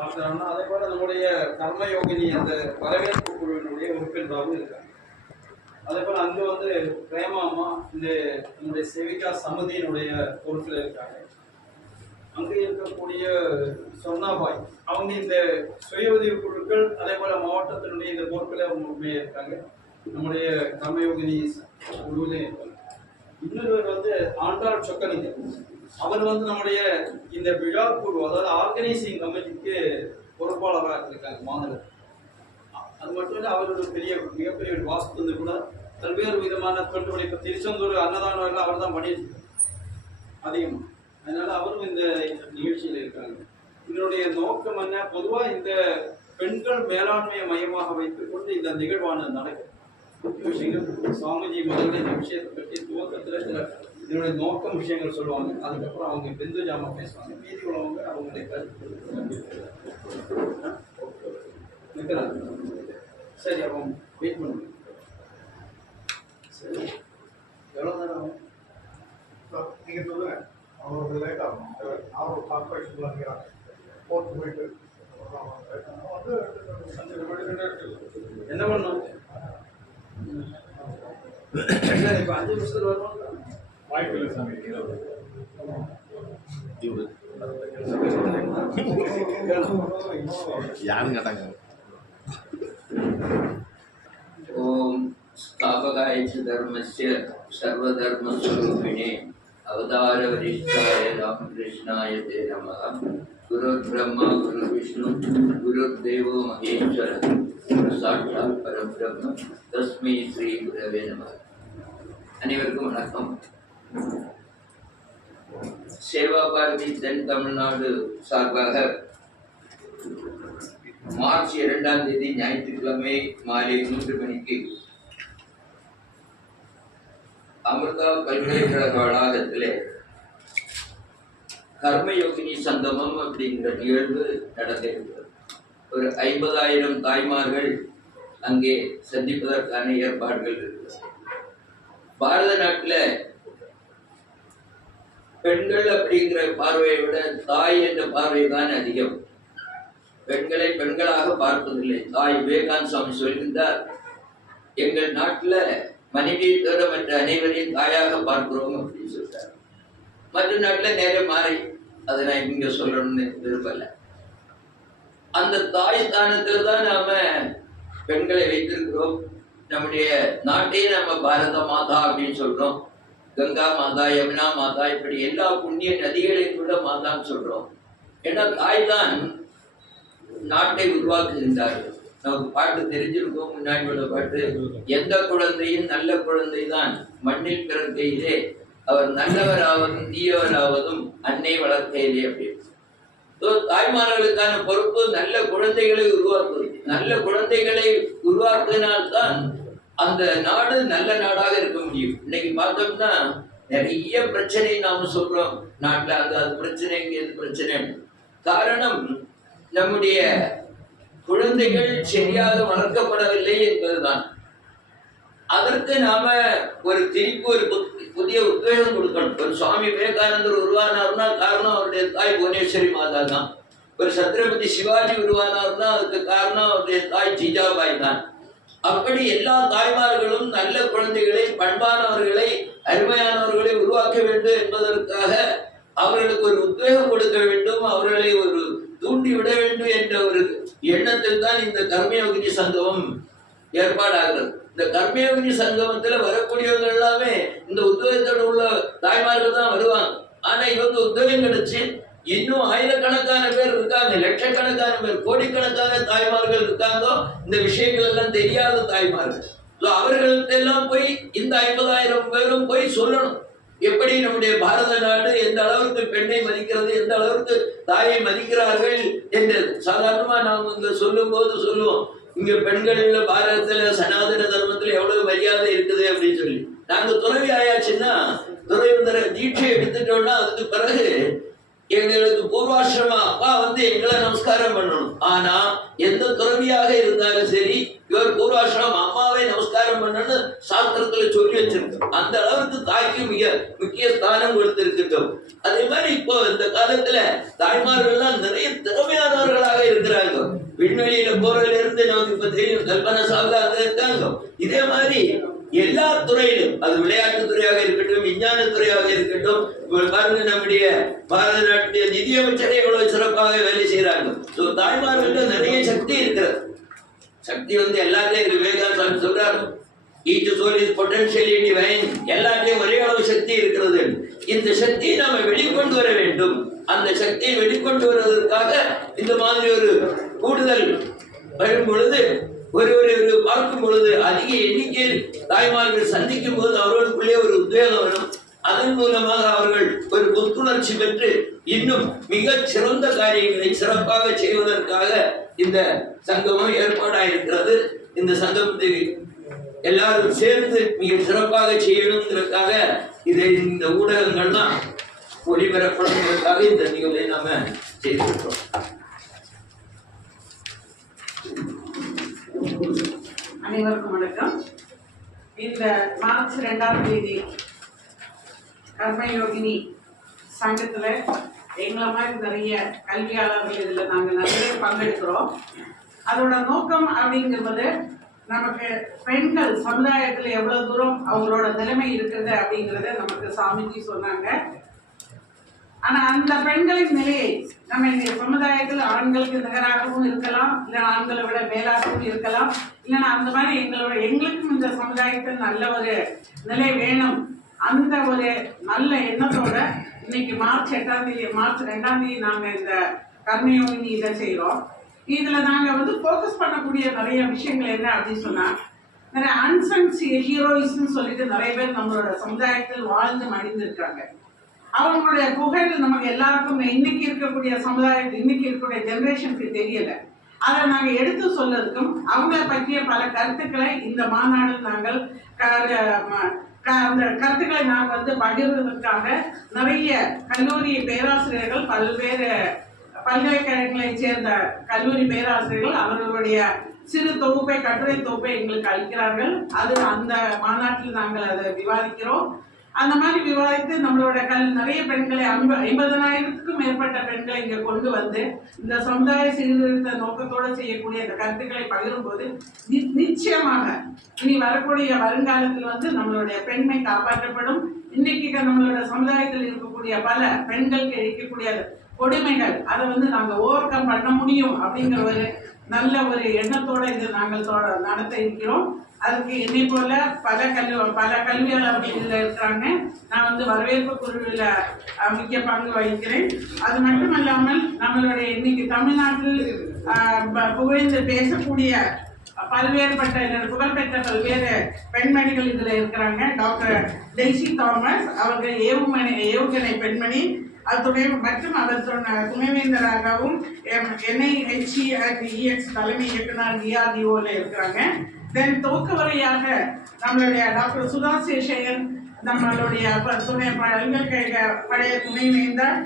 சாப்பிட்டாங்கன்னா அதே போல நம்முடைய கர்மயோகினி அந்த வரவேற்பு குழுவினுடைய உறுப்பினராகவும் இருக்காங்க. அதே போல அங்கே வந்து பிரேமாமா இந்த நம்முடைய செவிகா சமிதியினுடைய பொறுப்பில் இருக்காங்க. அங்கே இருக்கக்கூடிய சொன்னாபாய் அவங்க இந்த சுய உதவி குழுக்கள் அதே போல மாவட்டத்தினுடைய இந்த பொறுப்பில் அவங்க உண்மையாக இருக்காங்க. நம்முடைய கர்மயோகினி குழுவிலே இருக்காங்க. இன்னொருவர் வந்து ஆண்டாள் சொக்கலிங்க, அவர் வந்து நம்முடைய இந்த விழா குழு அதாவது ஆர்கனைசிங் கமிட்டிக்கு பொறுப்பாளராக இருக்காங்க மாநிலம். அது மட்டும் இல்லை, அவரோட மிகப்பெரிய ஒரு வாஸ்து வந்து கூட பல்வேறு விதமான தொண்டுகளை இப்போ திருச்செந்தூர் அன்னதானம் எல்லாம் அவர் தான் பண்ணிட்டு அதிகமாக. அதனால அவரும் இந்த நிகழ்ச்சியில் இருக்காங்க. இதனுடைய நோக்கம் என்ன, பொதுவாக இந்த பெண்கள் மேலாண்மையை மையமாக வைத்துக் கொண்டு இந்த நிகழ்வானது நடக்கும். முக்கிய விஷயங்கள் சுவாமிஜி முதல்ல இந்த விஷயத்தை பற்றி துவக்கத்தில் சில இதனுடைய நோக்கம் விஷயங்கள் சொல்லுவாங்க. அதுக்கப்புறம் அவங்க பிந்து ஜாமா பேசுவாங்க. மீதி உள்ளவங்க அவங்களுடைய கருத்து நிற்கிறாங்க. சரி, அவங்க வெயிட் பண்ணுங்க. சரி, எவ்வளோ நேரம் ஆகும்? நீங்கள் சொல்லுங்க. அவங்களுக்கு லேட் ஆகும். அவர் கார்பரேஷன் வாங்கிறாங்க போட்டு போயிட்டு வந்து என்ன பண்ணும்? இப்போ 5 நிமிஷத்தில் வரணும். வாய்ப்பு இல்லை சாமி. யாரும் கேட்டாங்க. ஓம் ஸ்தாபகாய தர்மஸ்ய சர்வதர்மஸ்வரூபிணே அவதார வரிஷ்டாய ராமகிருஷ்ணாய தே நமः. குரு பிரம்மா குரு விஷ்ணு குரு தேவோ மகேஸ்வர சாட்சாத் பரபிரம்ம தஸ்மை ஸ்ரீ குரவே நமः. அனைவருக்கும் வணக்கம். சேவா பாரதி தென் தமிழ்நாடு சார்பாக மார்ச் 2ஆம் தேதி ஞாயிற்றுக்கிழமை மாலை 3 மணிக்கு அமிர்தா பல்கலைக்கழக வளாகத்திலே கர்மயோகினி சங்கமம் அப்படிங்கிற நிகழ்வு நடந்திருக்கிறது. ஒரு 50,000 தாய்மார்கள் அங்கே சந்திப்பதற்கான ஏற்பாடுகள் இருக்கிறது. பாரத நாட்டில் பெண்கள் அப்படிங்கிற பார்வையை விட தாய் என்ற பார்வை தான் அதிகம். பெண்களை பெண்களாக பார்ப்பதில்லை. தாய் விவேகானந்த சுவாமி சொல்கின்றார், எங்கள் நாட்டில் மனைவியை தவிர மற்ற அனைவரையும் தாயாக பார்க்கிறோம் அப்படின்னு சொல்றார். மற்ற நாட்டில் நேரம் மாறி, அதை நான் இங்க சொல்லணும்னு விரும்பல. அந்த தாய் ஸ்தானத்துல தான் நாம பெண்களை வைத்திருக்கிறோம். நம்முடைய நாட்டையே நம்ம பாரத மாதா அப்படின்னு சொல்றோம். கங்கா மாதா, யமுனா மாதா, இப்படி எல்லா புண்ணிய நதிகளையும் கூட மாதான்னு சொல்றோம். ஏன்னா தாய் தான் நாட்டை உருவாக்குகின்றார்கள். நமக்கு பாட்டு தெரிஞ்சிருக்கோம், முன்னாடி உள்ள பாட்டு, எந்த குழந்தையும் நல்ல குழந்தை தான் மண்ணில் பிறக்கையிலே அவர் நல்லவராவதும் தீயவராவதும் அன்னை வளர்க்கையிலே அப்படின்னு. தாய்மார்களுக்கான பொறுப்பு நல்ல குழந்தைகளை உருவாக்குவது. நல்ல குழந்தைகளை உருவாக்கினால்தான் அந்த நாடு நல்ல நாடாக இருக்க முடியும். இன்னைக்கு பார்த்தோம்னா நிறைய பிரச்சனை நாம சொல்றோம் நாட்டில். அது பிரச்சனை, இங்க எது பிரச்சனை. காரணம் நம்முடைய குழந்தைகள் சரியாக வளர்க்கப்படவில்லை என்பதுதான். அதற்கு நாம ஒரு புதிய உத்வேகம் கொடுக்கணும். ஒரு சுவாமி விவேகானந்தர் உருவானார்னா காரணம் அவருடைய தாய் புவனேஸ்வரி மாதா தான். ஒரு சத்ரபதி சிவாஜி உருவானார்னா அதுக்கு காரணம் அவருடைய தாய் ஜிஜாபாய் தான். அப்படி எல்லா தாய்மார்களும் நல்ல குழந்தைகளை, பண்பானவர்களை, அருமையானவர்களை உருவாக்க வேண்டும் என்பதற்காக அவர்களுக்கு ஒரு உத்வேகம் கொடுக்க வேண்டும், அவர்களை ஒரு தூண்டி விட வேண்டும் என்ற ஒரு எண்ணத்தில் தான் இந்த கர்மயோகினி சங்கமம் ஏற்பாடாகிறது. இந்த கர்மயோகினி சங்கமத்துல வரக்கூடியவங்க எல்லாமே இந்த உத்வேகத்தோடு உள்ள தாய்மார்கள் தான் வருவாங்க. ஆனா இவங்க உத்வேகம் கிடைச்சு இன்னும் ஆயிரக்கணக்கான பேர் இருக்காங்க, லட்சக்கணக்கான பேர், கோடிக்கணக்கான தாய்மார்கள் இருக்காங்க. இந்த விஷயங்கள் எல்லாம் தெரியாத தாய்மார்கள். அவர்களுக்கு எல்லாம் போய் இந்த 50,000 பேரும் போய் சொல்லணும், எப்படி நம்முடைய பாரத நாடு எந்த அளவுக்கு பெண்ணை மதிக்கிறது, எந்த அளவுக்கு தாயை மதிக்கிறார்கள் என்று. சாதாரணமா நாம் இங்க சொல்லும் போது சொல்லுவோம், இங்க பெண்கள் பாரதத்துல சனாதன தர்மத்துல எவ்வளவு மரியாதை இருக்குது அப்படின்னு சொல்லி. நாங்க துறவி ஆயாச்சுன்னா, துறவிந்தர தீட்சை எடுத்துட்டோம்னா அதுக்கு பிறகு எங்களுக்கு பூர்வாசிரமா அப்பா வந்து எங்களை நமஸ்காரம் பண்ணணும். ஆனா எந்த துறவியாக இருந்தாலும் சரி, இவர் பூர்வாசிரமம் அம்மாவை நமஸ்காரம் பண்ணணும் சாஸ்திரத்துல சொல்லி வச்சிருக்கோம். அந்த அளவுக்கு தாய்க்கு மிக முக்கிய ஸ்தானம் கொடுத்திருக்கின்றோம். அதே மாதிரி இப்போ இந்த காலத்துல தாய்மார்கள் எல்லாம் நிறைய திறமையானவர்களாக இருக்கிறாங்க. விண்வெளியில போறதுல இருந்து நமக்கு இப்ப தெரியும், கல்பனா சாவ்லா அங்க இருக்காங்க. இதே மாதிரி எல்லா துறையிலும், அது விளையாட்டு துறையாக இருக்கட்டும், விஞ்ஞான துறையாக இருக்கட்டும், பாருங்க நம்முடைய பாரத நாட்டுடைய நிதியமைச்சரை எவ்வளவு சிறப்பாக வேலை செய்யறாங்க. ஸோ தாய்மார்கள்ட்ட நிறைய சக்தி இருக்கிறது. சக்தி எல்லாத்தையும் இருக்கு. விவேகானந்தர் சொல்றாரு, each soul is potentially divine. எல்லாத்தையும் ஒரே அளவு சக்தி இருக்கிறது. இந்த சக்தியை நாம வெளிக்கொண்டு வர வேண்டும். அந்த சக்தியை வெளிக்கொண்டு வருவதற்காக இந்த மாதிரி ஒரு கூடுதல் வரும் பொழுது, ஒரு பார்க்கும் பொழுது அதிக எண்ணிக்கையில் தாய்மார்கள் சந்திக்கும் போது அவர்களுக்குள்ளே ஒரு உத்வேகம் வரும். அதன் மூலமாக அவர்கள் ஒரு புத்துணர்ச்சி பெற்று இன்னும் மிக சிறந்த காரியங்களை சிறப்பாக செய்வதற்காக இந்த சங்கமம் ஏற்பாடாயிருக்கிறது. இந்த சங்கத்தை எல்லாரும் சேர்ந்து மிக சிறப்பாக செய்யணுங்கிறதுக்காக இதை இந்த ஊடகங்கள்லாம் ஒளிபரப்பணுங்கிறதுக்காக இந்த நிகழ்வை நாம செய்திருக்கிறோம். அனைவருக்கும் வணக்கம். இந்த மார்ச் 2ஆம் தேதி கர்மயோகினி சங்கத்துல எங்களை மாதிரி நிறைய கல்வியாளர்கள் இதுல நாங்க நிறைய பங்கெடுக்கிறோம். அதோட நோக்கம் அப்படிங்கிறது, நமக்கு பெண்கள் சமுதாயத்துல எவ்வளவு தூரம் அவங்களோட நிலைமை இருக்கிறது அப்படிங்கிறத நமக்கு சாமிஜி சொன்னாங்க. ஆனா அந்த பெண்களின் நிலையை நம்ம இந்த சமுதாயத்தில் ஆண்களுக்கு நிகராகவும் இருக்கலாம், இல்லை ஆண்களை விட மேலாகவும் இருக்கலாம், இல்லைன்னா அந்த மாதிரி எங்களுக்கும் இந்த சமுதாயத்தில் நல்ல ஒரு நிலை வேணும், அந்த ஒரு நல்ல எண்ணத்தோட இன்னைக்கு மார்ச் 2ஆம் தேதி நாங்க இந்த கர்மயோகினி இதை செய்யறோம். இதுல நாங்க ஃபோக்கஸ் பண்ணக்கூடிய நிறைய விஷயங்கள் என்ன அப்படின்னு சொன்னா, நிறைய அன்சங் ஹீரோயிஸ்ன்னு சொல்லிட்டு நிறைய பேர் நம்மளோட சமுதாயத்தில் வாழ்ந்து மடிந்திருக்காங்க. அவங்களுடைய புகழ் நமக்கு எல்லாருக்கும் இன்னைக்கு இருக்கக்கூடிய சமுதாயத்தில், இன்னைக்கு இருக்கக்கூடிய ஜெனரேஷனுக்கு தெரியல. அதை நாங்கள் எடுத்து சொல்றதுக்கும் அவங்களை பற்றிய பல கருத்துக்களை இந்த மாநாடு நாங்கள் அந்த கருத்துக்களை நாங்கள் பகிர்வதற்காக நிறைய கல்லூரி பேராசிரியர்கள், பல்வேறு பல்கலைக்கழகங்களை சேர்ந்த கல்லூரி பேராசிரியர்கள் அவர்களுடைய சிறு தொகுப்பை, கட்டுரை தொகுப்பை எங்களுக்கு அளிக்கிறார்கள். அது அந்த மாநாட்டில் நாங்கள் அதை விவாதிக்கிறோம். அந்த மாதிரி விவாதித்து நம்மளோட நிறைய பெண்களை 50,000க்கும் மேற்பட்ட பெண்களை இங்க கொண்டு வந்து இந்த சமுதாய சீர்திருத்த நோக்கத்தோடு செய்யக்கூடிய இந்த கருத்துக்களை பகிரும் போது நிச்சயமாக இனி வரக்கூடிய வருங்காலத்தில் நம்மளுடைய பெண்மை காப்பாற்றப்படும். இன்னைக்கு நம்மளோட சமுதாயத்தில் இருக்கக்கூடிய பல பெண்களுக்கு இருக்கக்கூடிய கொடுமைகள் அதை நாங்க ஓவர் கம் பண்ண முடியும் அப்படிங்கிற ஒரு நல்ல ஒரு எண்ணத்தோட இது நாங்கள் நடத்த இருக்கிறோம். அதுக்கு என்னை போல பல கல்வியாளர்கள் இதில் இருக்கிறாங்க. நான் வரவேற்பு குழுவில் முக்கிய பங்கு வகிக்கிறேன். அது மட்டுமல்லாமல் நம்மளுடைய இன்னைக்கு தமிழ்நாட்டில் புகழ்ந்து பேசக்கூடிய புகழ்பெற்ற பல்வேறு பெண்மணிகள் இதில் இருக்கிறாங்க. டாக்டர் டெய்சி தாமஸ் அவர்கள் ஏவுகணை பெண்மணி, மற்றும் அவர் துணைவேந்தராகவும் NIHEX தலைமை இயக்குனர் DRDO இருக்கிறாங்க. தென் துவக்கவரையாக நம்மளுடைய டாக்டர் சுதா சேஷையன், நம்மளுடைய பல்கலைக்கழக பழைய துணைவேந்தர்,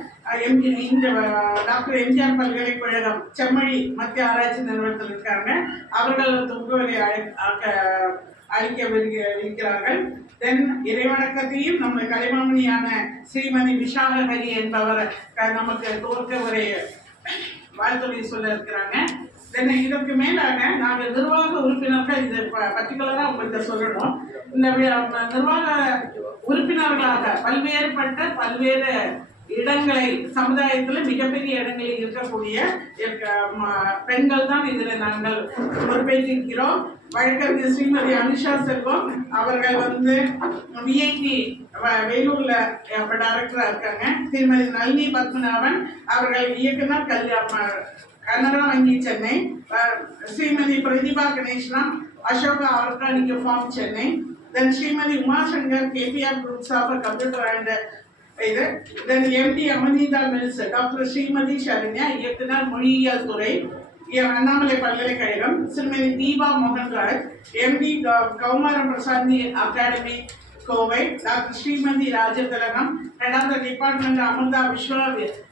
டாக்டர் எம்ஜிஆர் பல்கலைக்கழகம் செம்மொழி மத்திய ஆராய்ச்சி நிறுவனத்தில் இருக்காங்க. அவர்கள் துவக்கவரை அளிக்கவிருக்கிறார்கள். தென் இறைவணக்கத்தையும் நம்ம கலைமாமணியான ஸ்ரீமதி விஷால ஹரி என்பவர் நமக்கு துவக்க ஒரு வாழ்த்துறை சொல்ல இருக்கிறாங்க. தென் இதற்கு மேலாக நாங்கள் நிர்வாக உறுப்பினர்கள், இது பர்டிகுலரா உங்கள்கிட்ட சொல்லணும், இந்த நிர்வாக உறுப்பினர்களாக பல்வேறு இடங்களை சமுதாயத்தில் மிகப்பெரிய இடங்களில் இருக்கக்கூடிய பெண்கள் தான் இதில் நாங்கள் பொறுப்பேற்றிருக்கிறோம். வழக்கறிஞர் ஸ்ரீமதி அனுஷா செல்வம் அவர்கள் விஐடி வேலூர்ல டைரக்டரா இருக்காங்க. திருமதி நளினி பத்மநாபன் அவர்கள் இயக்குனர் கனரா வங்கி Chennai. Shrimati Prathibha Ganeshram Ashoka organic farm Chennai. Then Shrimati Umashankar KPR groups of computer and then MD Amanitha mills doctor Shrimati Saranya இயக்குனர் மொழியியல் துறை அண்ணாமலை பல்கலைக்கழகம். Shrimati Deepa Mohanraj MD Kaumaram Prashanthi academy Kovai. Doctor Shrimati Rajathilagam head of the department Amrita Vishwa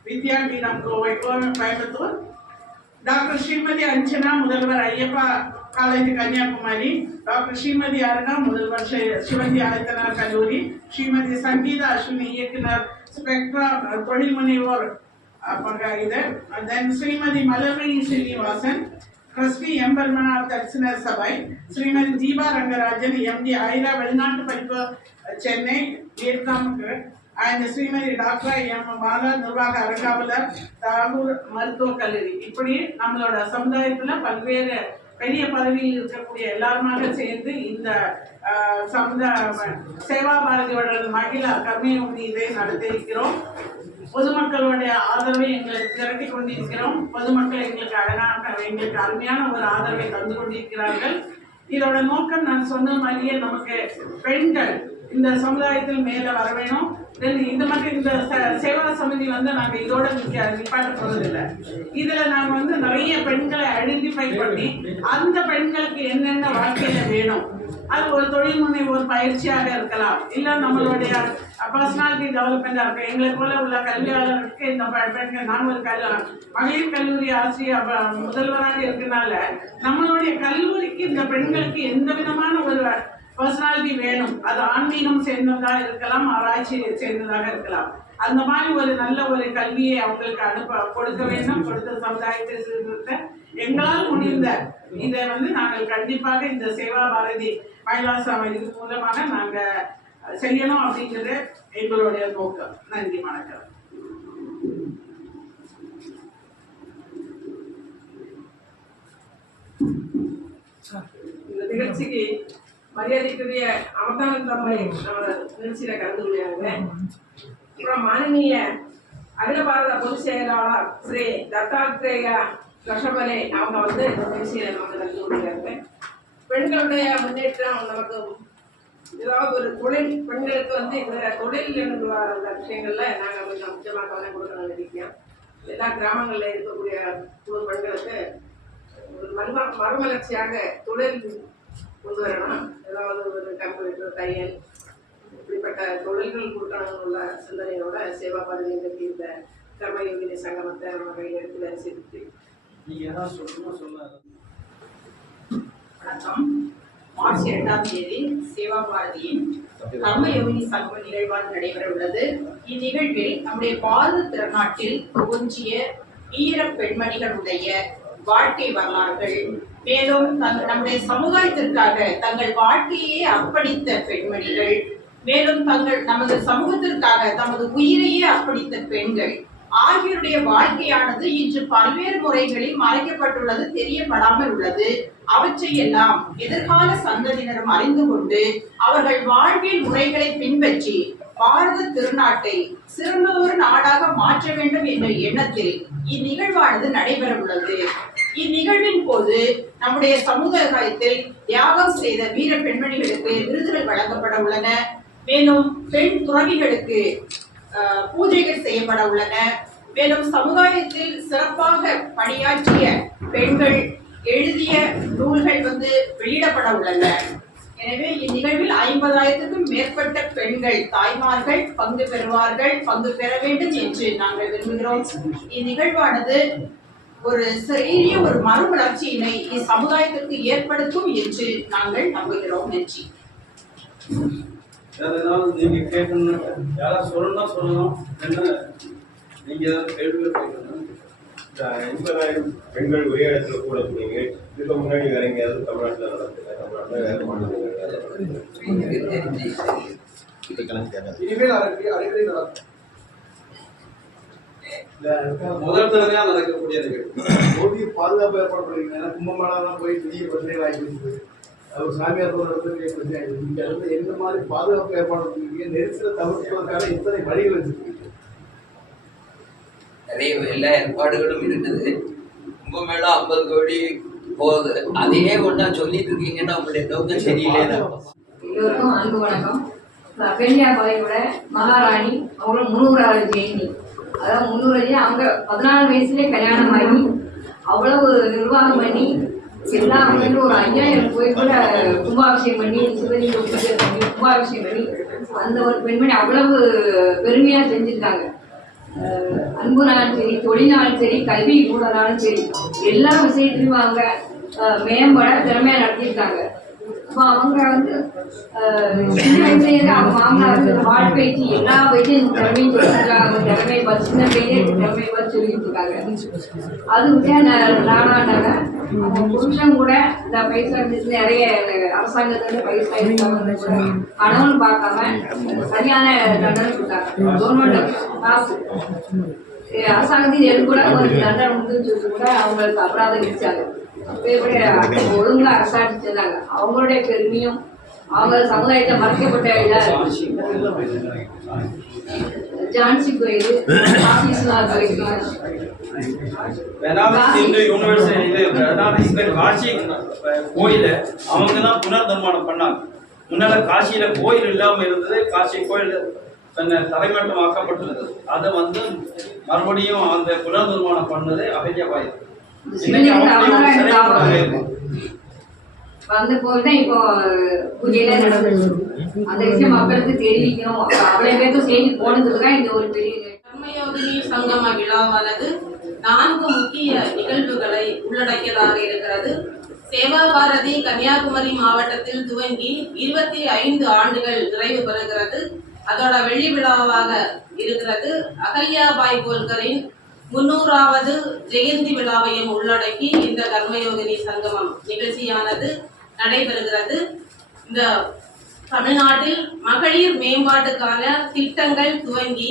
Vidyapeetham Kovai Coimbatore. Doctor Shrimati Anjana முதல்வர் ஐயப்பா காலேஜ் கன்னியாகுமரி. டாக்டர் ஸ்ரீமதி அருணா முதல்வர் சிவந்தி ஆதித்தனார் கல்லூரி. ஸ்ரீமதி சங்கீதா அஸ்வினி இயக்குனர் ஸ்பெக்ட்ரா தொழில் முனைவோர் இது. Then Shrimati Malarvizhi Srinivasan, trustee Emberumanar Dharisana Sabai, Shrimati Deepa Rangarajan, MD Aira வெளிநாட்டு படிப்பு சென்னை வியட்நாமுக்கு, and Shrimati doctor M Bala நிர்வாக அறங்காவலர் தாகூர் மருத்துவக் கல்லூரி. இப்படி நம்மளோட சமுதாயத்துல பல்வேறு பெரிய பதவியில் இருக்கக்கூடிய எல்லாருமாக சேர்ந்து இந்த சேவா பாரதியோட மகிழா கர்மயோகி இதை நடத்தியிருக்கிறோம். பொதுமக்களுடைய ஆதரவை எங்களுக்கு திரட்டி கொண்டிருக்கிறோம். பொதுமக்கள் எங்களுக்கு எங்களுக்கு அருமையான ஒரு ஆதரவை தந்து கொண்டிருக்கிறார்கள். இதோட நோக்கம் நான் சொன்ன மாதிரியே நமக்கு பெண்கள் இந்த சமுதாயத்தில் மேல வர வேணும். இந்த மாதிரி இந்த சேவா சமிதி நாங்க இதோட நிப்பாட்ட போறதில்லை. இதுல நாங்க நிறைய பெண்களை ஐடென்டிஃபை பண்ணி அந்த பெண்களுக்கு என்னென்ன வாழ்க்கையில வேணும், அது ஒரு தொழில் முனைவோர் பயிற்சியாக இருக்கலாம், இல்ல நம்மளுடைய பர்சனாலிட்டி டெவலப்மெண்டா இருக்கு. எங்களை போல உள்ள கல்வியாளருக்கு இந்த பெண்கள், நான் ஒரு மகளிர் கல்லூரி ஆசிரியர் முதல்வராக இருக்கனால நம்மளுடைய கல்லூரிக்கு இந்த பெண்களுக்கு எந்த விதமான ஒரு பர்சனாலிட்டி வேணும். அது ஆன்மீகம் சேர்ந்ததாக இருக்கலாம், ஆராய்ச்சி சேர்ந்ததாக இருக்கலாம். அந்த மாதிரி ஒரு நல்ல ஒரு கல்வியை அவங்களுக்கு கொடுக்க வேண்டும். கொடுத்த சமுதாயத்தை சீர்திருத்த எங்களால் முடிந்த இதை நாங்கள் கண்டிப்பாக இந்த சேவா பாரதி மகிழா சபை மூலமாக நாங்க செய்யணும் அப்படிங்கிறது எங்களுடைய நோக்கம். நன்றி, வணக்கம். இந்த நிகழ்ச்சிக்கு மரியாதைக்குரிய அமர்தானந்தம்மை நிகழ்ச்சியில கலந்து கொள்ளாங்க. அப்புறம் மானனீய அகில பாரத பொதுச் செயலாளர் ஸ்ரீ தத்தாத்ரேயா கஷபலே அவங்க இந்த நிகழ்ச்சியில நமக்கு கலந்து கொள்ளாங்க. பெண்களுடைய முன்னேற்றம் நமக்கு ஏதாவது ஒரு தொழில், பெண்களுக்கு இந்த தொழில் என்ற விஷயங்கள்ல நாங்கள் கொஞ்சம் முக்கியமாக கவனம் கொடுக்கணும்னு நினைக்கிறோம். எல்லா கிராமங்களில் இருக்கக்கூடிய குழு பெண்களுக்கு மறுமலர்ச்சியாக தொழில் கொண்டு வரணும். ஏதாவது ஒரு கம்ப்யூட்டர், தையல், இப்படிப்பட்ட தொழில்கள் கொடுக்கணும் உள்ள சிந்தனையோட சேவா பாரதி இந்த கர்மயோகினி சங்கமத்தை நம்ம கையில் எடுத்து வரிசைத்து வணக்கம். மார்ச் 2ஆம் தேதி சேவா பாரதியின் கர்மயோகினி சங்கம நிகழ்வாக நடைபெற உள்ளது. இந்நிகழ்வில் நம்முடைய பாரத திருநாட்டில் தோன்றிய வீர பெண்மணிகளுடைய வாழ்க்கை வரலாறுகள், மேலும் நம்முடைய சமுதாயத்திற்காக தங்கள் வாழ்க்கையே அர்ப்பணித்த பெண்மணிகள், மேலும் நமது சமூகத்திற்காக தமது உயிரையே அர்ப்பணித்த பெண்கள் ஆகியோருடைய வாழ்க்கையானது இன்று பல்வேறு முறைகளில் மறைக்கப்பட்டுள்ளது, தெரியப்படாமல் உள்ளது. அவற்றையெல்லாம் எதிர்கால சந்ததியினரும் அறிந்து கொண்டு அவர்கள் வாழ்வியல் முறைகளை பின்பற்றி பாரத திருநாட்டை சிறந்ததொரு நாடாக மாற்ற வேண்டும் என்ற எண்ணத்தில் இந்நிகழ்வானது நடைபெற உள்ளது. இந்நிகழ்வின் போது நம்முடைய சமுதாயத்தில் தியாகம் செய்த வீர பெண்மணிகளுக்கு விருதுகள் வழங்கப்பட உள்ளன. மேலும் பெண் துறவிகளுக்கு பூஜைகள் செய்யப்பட உள்ளன. மேலும் சமுதாயத்தில் சிறப்பாக பணியாற்றிய பெண்கள் எழுதிய நூல்கள் வெளியிடப்பட உள்ளன. எனவே இந்நிகழ்வில் 50,000க்கும் மேற்பட்ட பெண்கள் தாய்மார்கள் பங்கு பெற வேண்டும் என்று நாங்கள் விரும்புகிறோம். இந்நிகழ்வானது ஒரு சிறிய ஒரு மறுமலர்ச்சியினை இச்சமுதாயத்திற்கு ஏற்படுத்தும் என்று நாங்கள் நம்புகிறோம். நன்றி. வேற ஏதாவது நீங்க கேட்கணும், யாராவது சொல்லணும். என்ன நீங்க ஏதாவது கேள்விகள் கேட்கணும்? 50,000 பெண்கள் ஒரே இடத்துல கூட சொன்னீங்க. இதுக்கு முன்னாடி வேற எங்கேயாவது தமிழ்நாட்டில் நடக்குது? தமிழ்நாட்டில் வேற மாநிலங்கள் இனிமேல் அடிக்கடி நடக்கும். முதல் தடவையா நடக்கக்கூடிய நிகழ்வு. போதிய பாதுகாப்பு ஏற்பாடு பண்ணிருக்கீங்க. ஏன்னா கும்பமேளாலாம் போய் பெரிய பிரச்சனைகள் ஆகிட்டு ஒரு சாமியார் பிரச்சனை ஆகிடுது. இங்க எந்த மாதிரி பாதுகாப்பு ஏற்பாடு பண்ணிருக்கீங்க? நெரிசலை தவிர்ப்பதற்காக இத்தனை வழிகள் வச்சிருக்கீங்க. நிறைய எல்லா ஏற்பாடுகளும் இருக்குது. கும்பமேளா 50 கோடி போகுது. அதையே ஒன்றா சொல்லிட்டு இருக்கீங்கன்னா உங்களுடைய நோக்கம் சரியில்லை. எல்லோருக்கும் அன்பு வணக்கம். பெண்ணியாபாயோட மகாராணி அவங்களோட 300வது ஜெயந்தி. அதாவது 300 அவங்க 14 வயசுலேயே கல்யாணம் ஆகி அவ்வளவு நிர்வாகம் பண்ணி எல்லாம் ஒரு 5000 கோயில் கூட கும்பாபிஷேகம் பண்ணி சிவலிங்க பூஜை பண்ணி கும்பாபிஷேகம் பண்ணி அந்த ஒரு பெண்மணி அவ்வளவு பெருமையாக செஞ்சுருக்காங்க. அன்புனாலும் சரி, தொழில்னாலும் சரி, கல்வி கூடனாலும் சரி, எல்லா விஷயத்துலையும் அவங்க மேம்பட திறமையாக நடத்தியிருக்காங்க. இப்போ அவங்க வந்து சின்ன வயசுலேருந்து அவங்க மாமனார் வந்து வாழ் பேச்சு எல்லா வயசும் திறமையும் சொல்லியிருக்காங்க. திறமையை பார்த்து சின்ன பிள்ளையே திறமையை பார்த்து சொல்லிட்டு இருக்காங்க. அது விட்டா நானாண்டாங்க அவங்க புருஷன் கூட இந்த பைசா நிறைய அரசாங்கத்துல பைசா இருக்காங்க கணவன் பார்க்காம சரியான தண்டனை கொடுத்தாங்க. கவர்மெண்ட் காசு அரசாங்கத்தின் எது கூட ஒரு தண்டனை உண்டுன்னு சொல்லி கூட அவங்களுக்கு அபராதம் விதிச்சாங்க. ஒழுங்கா அரசாட்சிச்சாங்க. அவங்களுடைய பெருமையும் அவங்க சமுதாயத்தை மறைக்கப்பட்ட ஜான்சி கோயில் காட்சி கோயில அவங்க தான் புனர் நிர்மாணம் பண்ணாங்க. முன்னால காசியில கோயில் இல்லாம இருந்தது. காசி கோயில் தலைமட்டம் ஆக்கப்பட்டுள்ளது. அதை வந்து மறுபடியும் அந்த புனர் நிர்மாணம் பண்ணது அகல்யாபாய். வந்து போய் தான் இப்போ பூஜையில நடந்துச்சு. அந்த விஷயம் மக்களுக்கு தெரிவிக்கணும். அவ்வளவு பேருக்கு செய்தி போனதுக்கு தான் இந்த ஒரு பெரிய கர்மயோகினி சங்கம விழாவானது 4 முக்கிய நிகழ்வுகளை உள்ளடக்கியதாக இருக்கிறது. சேவா பாரதி கன்னியாகுமரி மாவட்டத்தில் துவங்கி 25 ஆண்டுகள் நிறைவு பெறுகிறது. அதோட வெள்ளி விழாவாக இருக்கிறது. அகல்யாபாய் போல்கரின் 300வது ஜெயந்தி விழாவையும் உள்ளடக்கி இந்த கர்மயோகினி சங்கமம் நிகழ்ச்சியானது நடைபெறுகிறது. இந்த தமிழ்நாட்டில் மகளிர் மேம்பாட்டுக்கான திட்டங்கள் துவங்கி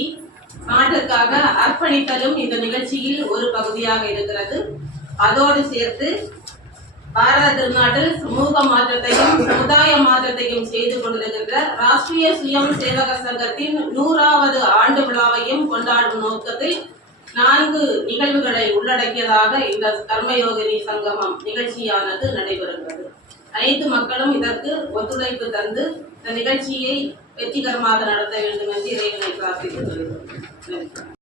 நாட்டுக்காக அர்ப்பணித்தலும் இந்த நிகழ்ச்சியில் ஒரு பகுதியாக இருக்கிறது. அதோடு சேர்த்து பாரத திருநாட்டில் சமூக மாற்றத்தையும் சமுதாய மாற்றத்தையும் செய்து கொண்டிருக்கின்ற ராஷ்டிரிய சுயம் சேவக சங்கத்தின் 100வது ஆண்டு விழாவையும் கொண்டாடும் நோக்கத்தில் 4 நிகழ்வுகளை உள்ளடக்கியதாக இந்த கர்மயோகினி சங்கமம் நிகழ்ச்சியானது நடைபெறுகிறது. அனைத்து மக்களும் இதற்கு ஒத்துழைப்பு தந்து இந்த நிகழ்ச்சியை வெற்றிகரமாக நடத்த வேண்டும் என்று இறைவனை பிரார்த்தித்துக் கொள்கிறேன்.